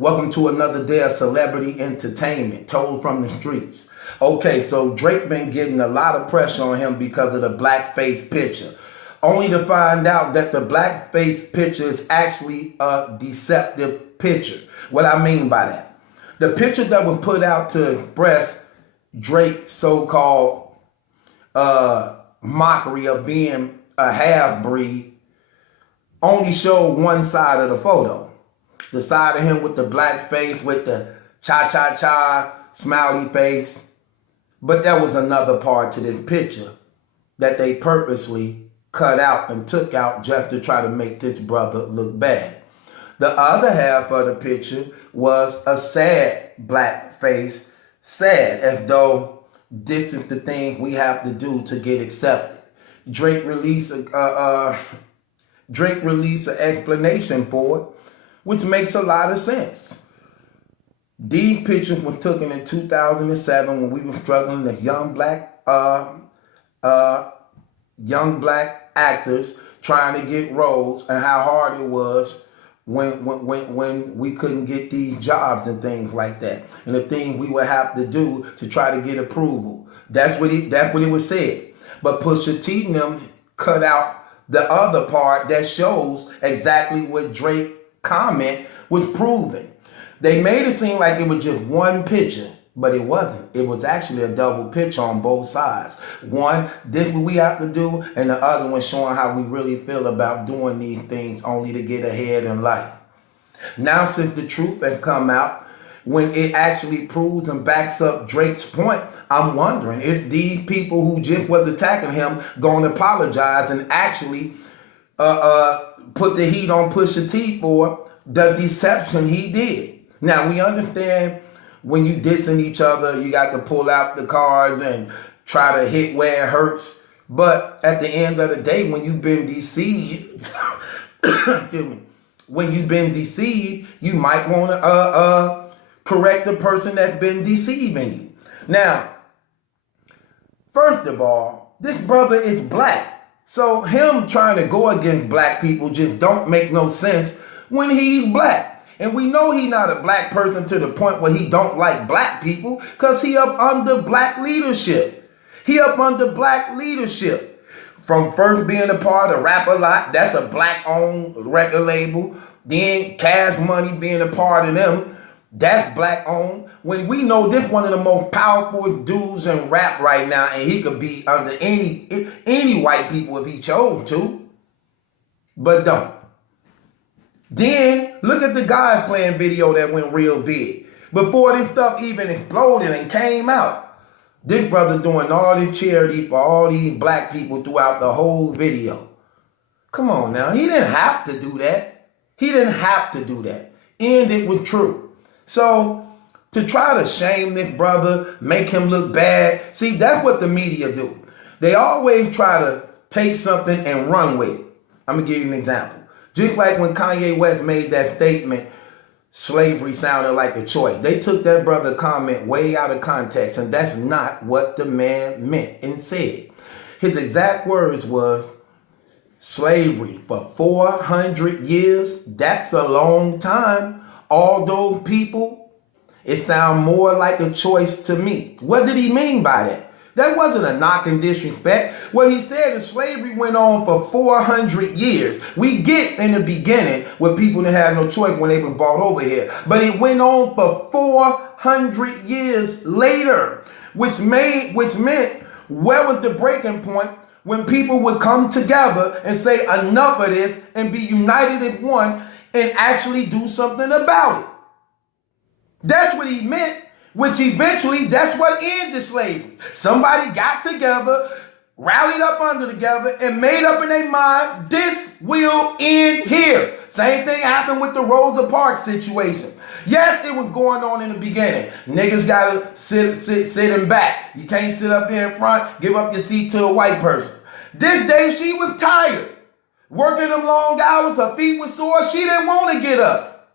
Welcome to another day of celebrity entertainment told from the streets. Okay, so Drake been getting a lot of pressure on him because of the blackface picture. Only to find out that the blackface picture is actually a deceptive picture. What I mean by that, the picture that was put out to express Drake's so-called mockery of being a half-breed only showed one side of the photo. The side of him with the black face, with the cha-cha-cha, smiley face. But there was another part to this picture that they purposely cut out and took out just to try to make this brother look bad. The other half of the picture was a sad black face, sad, as though this is the thing we have to do to get accepted. Drake released an explanation for it, which makes a lot of sense. These pictures were taken in 2007 when we were struggling as young black actors trying to get roles, and how hard it was when we couldn't get these jobs and things like that, and the things we would have to do to try to get approval. That's what it was said. But Pusha T and them cut out the other part that shows exactly what Drake comment was proven. They made it seem like it was just one picture, but it wasn't. It was actually a double picture on both sides. One, this is what we have to do, and the other one showing how we really feel about doing these things only to get ahead in life. Now, since the truth has come out, when it actually proves and backs up Drake's point, I'm wondering, is these people who just was attacking him going to apologize and actually put the heat on Pusha T for the deception he did? Now, we understand when you dissing each other, you got to pull out the cards and try to hit where it hurts. But at the end of the day, when you've been deceived, excuse me, when you've been deceived, you might want to correct the person that's been deceiving you. Now, first of all, this brother is black. So him trying to go against black people just don't make no sense when he's black. And we know he's not a black person to the point where he don't like black people, because he up under black leadership. He up under black leadership. From first being a part of Rap A Lot, that's a black-owned record label. Then Cash Money being a part of them, that's black-owned. When we know this one of the most powerful dudes in rap right now, and he could be under any white people if he chose to, but don't. Then look at the Guys Playing video that went real big. Before this stuff even exploded and came out, this brother doing all this charity for all these black people throughout the whole video. Come on now, he didn't have to do that. He didn't have to do that. And it was true. So to try to shame this brother, make him look bad, see, that's what the media do. They always try to take something and run with it. I'm going to give you an example. Just like when Kanye West made that statement, slavery sounded like a choice. They took that brother comment way out of context, and that's not what the man meant and said. His exact words was, slavery for 400 years, that's a long time. All those people, it sounds more like a choice to me. What did he mean by that? That wasn't a knock and disrespect. What he said is slavery went on for 400 years. We get in the beginning where people didn't have no choice when they were brought over here. But it went on for 400 years later, which meant where was the breaking point when people would come together and say enough of this and be united as one and actually do something about it. That's what he meant, which eventually that's what ended slavery. Somebody got together, rallied up under together, and made up in their mind, this will end here. Same thing happened with the Rosa Parks situation. Yes, it was going on in the beginning. Niggas gotta sit in back. You can't sit up here in front, give up your seat to a white person. This day she was tired. Working them long hours, her feet were sore, she didn't want to get up.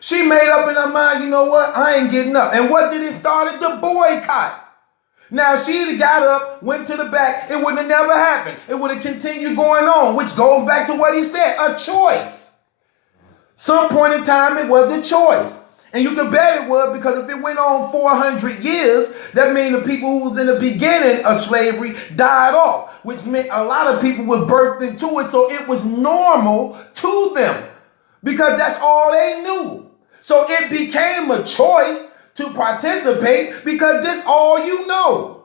She made up in her mind, you know what, I ain't getting up. And what did it start? The boycott. Now, if she'd have got up, went to the back, it wouldn't have never happened. It would have continued going on, which goes back to what he said, a choice. Some point in time, it was a choice. And you can bet it would, because if it went on 400 years, that means the people who was in the beginning of slavery died off, which meant a lot of people were birthed into it, so it was normal to them because that's all they knew. So it became a choice to participate because this all you know.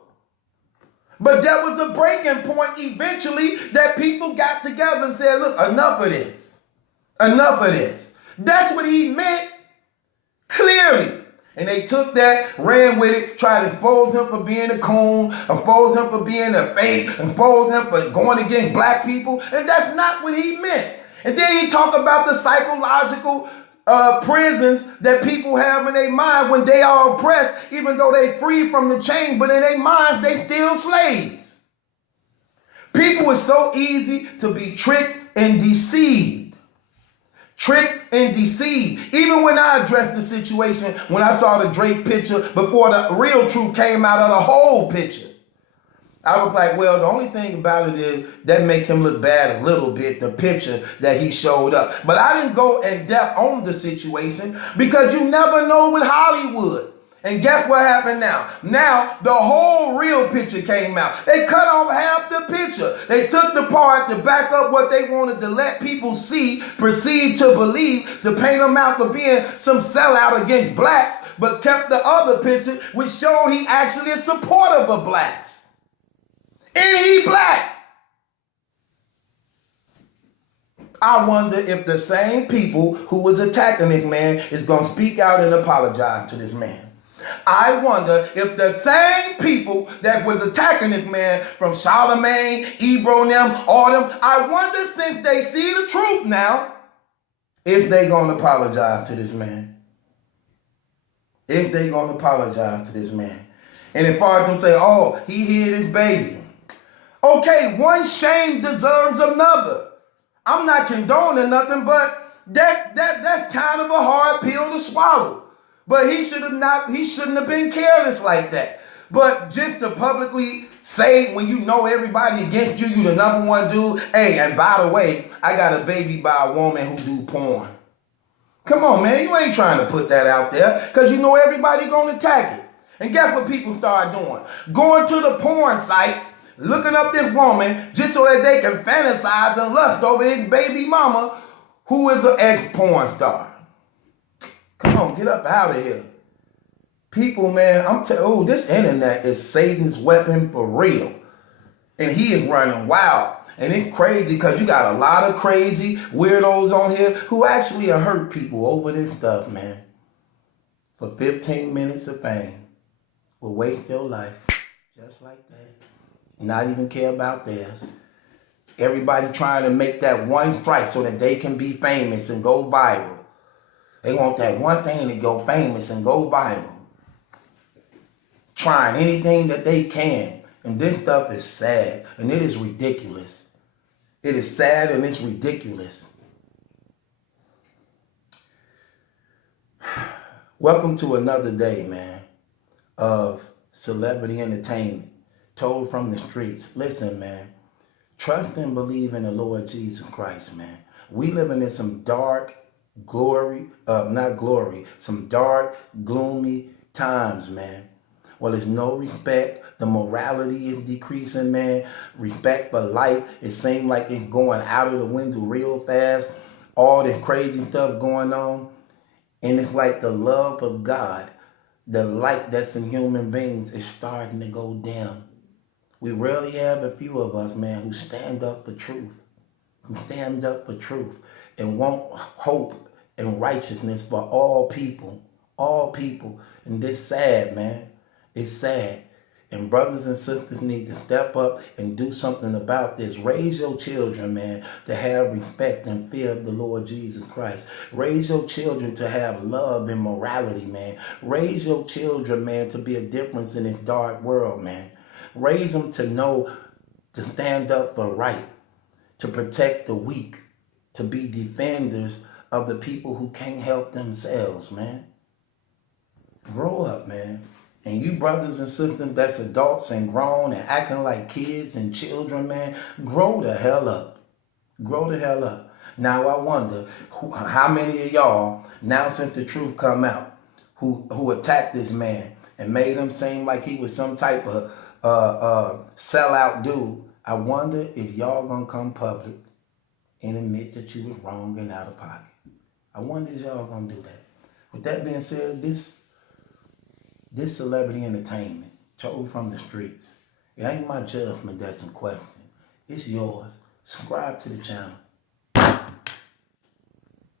But there was a breaking point eventually that people got together and said, look, enough of this. Enough of this. That's what he meant. Clearly. And they took that, ran with it, tried to expose him for being a coon, expose him for being a fake, expose him for going against black people. And that's not what he meant. And then he talked about the psychological prisons that people have in their mind when they are oppressed, even though they free from the chain, but in their mind, they still slaves. People are so easy to be tricked and deceived. Tricked and deceived. Even when I addressed the situation, when I saw the Drake picture before the real truth came out of the whole picture, I was like, well, the only thing about it is that make him look bad a little bit, the picture that he showed up. But I didn't go in depth on the situation because you never know with Hollywood. And guess what happened now? Now, the whole real picture came out. They cut off half the picture. They took the part to back up what they wanted to let people see, perceive to believe, to paint him out to being some sellout against blacks, but kept the other picture, which showed he actually is supportive of blacks. And he black. I wonder if the same people who was attacking this man is going to speak out and apologize to this man. I wonder if the same people that was attacking this man, from Charlemagne, Ebro and them, all them, I wonder, since they see the truth now, is they going to apologize to this man? If they going to apologize to this man? And as far as them say, oh, he hid his baby. Okay, one shame deserves another. I'm not condoning nothing, but that's kind of a hard pill to swallow. But he shouldn't have been careless like that. But just to publicly say, when you know everybody against you, you the number one dude. Hey, and by the way, I got a baby by a woman who do porn. Come on, man, you ain't trying to put that out there because you know everybody gonna attack it. And guess what people start doing? Going to the porn sites, looking up this woman just so that they can fantasize and lust over his baby mama, who is an ex-porn star. Come on, get up out of here. People, man, this internet is Satan's weapon for real. And he is running wild. And it's crazy because you got a lot of crazy weirdos on here who actually hurt people over this stuff, man. For 15 minutes of fame will waste your life just like that. And not even care about theirs. Everybody trying to make that one strike so that they can be famous and go viral. They want that one thing to go famous and go viral. Trying anything that they can. And this stuff is sad. And it is ridiculous. It is sad and it's ridiculous. Welcome to another day, man, of celebrity entertainment told from the streets. Listen, man, trust and believe in the Lord Jesus Christ, man. We living in some dark, some dark, gloomy times, man. Well, there's no respect. The morality is decreasing, man. Respect for life, it seems like it's going out of the window real fast. All this crazy stuff going on. And it's like the love of God, the light that's in human beings, is starting to go dim. We rarely have a few of us, man, who stand up for truth. Who stand up for truth and want hope and righteousness for all people. All people. And this sad, man. It's sad. And brothers and sisters need to step up and do something about this. Raise your children, man, to have respect and fear of the Lord Jesus Christ. Raise your children to have love and morality, man. Raise your children, man, to be a difference in this dark world, man. Raise them to know, to stand up for right, to protect the weak, to be defenders of the people who can't help themselves, man. Grow up, man. And you brothers and sisters that's adults and grown and acting like kids and children, man, grow the hell up. Grow the hell up. Now I wonder how many of y'all, now since the truth come out, who attacked this man and made him seem like he was some type of sellout dude. I wonder if y'all gonna come public and admit that you was wrong and out of pocket. I wonder if y'all gonna do that. With that being said, this celebrity entertainment chose from the streets. It ain't my judgment that's in question. It's yours. Subscribe to the channel.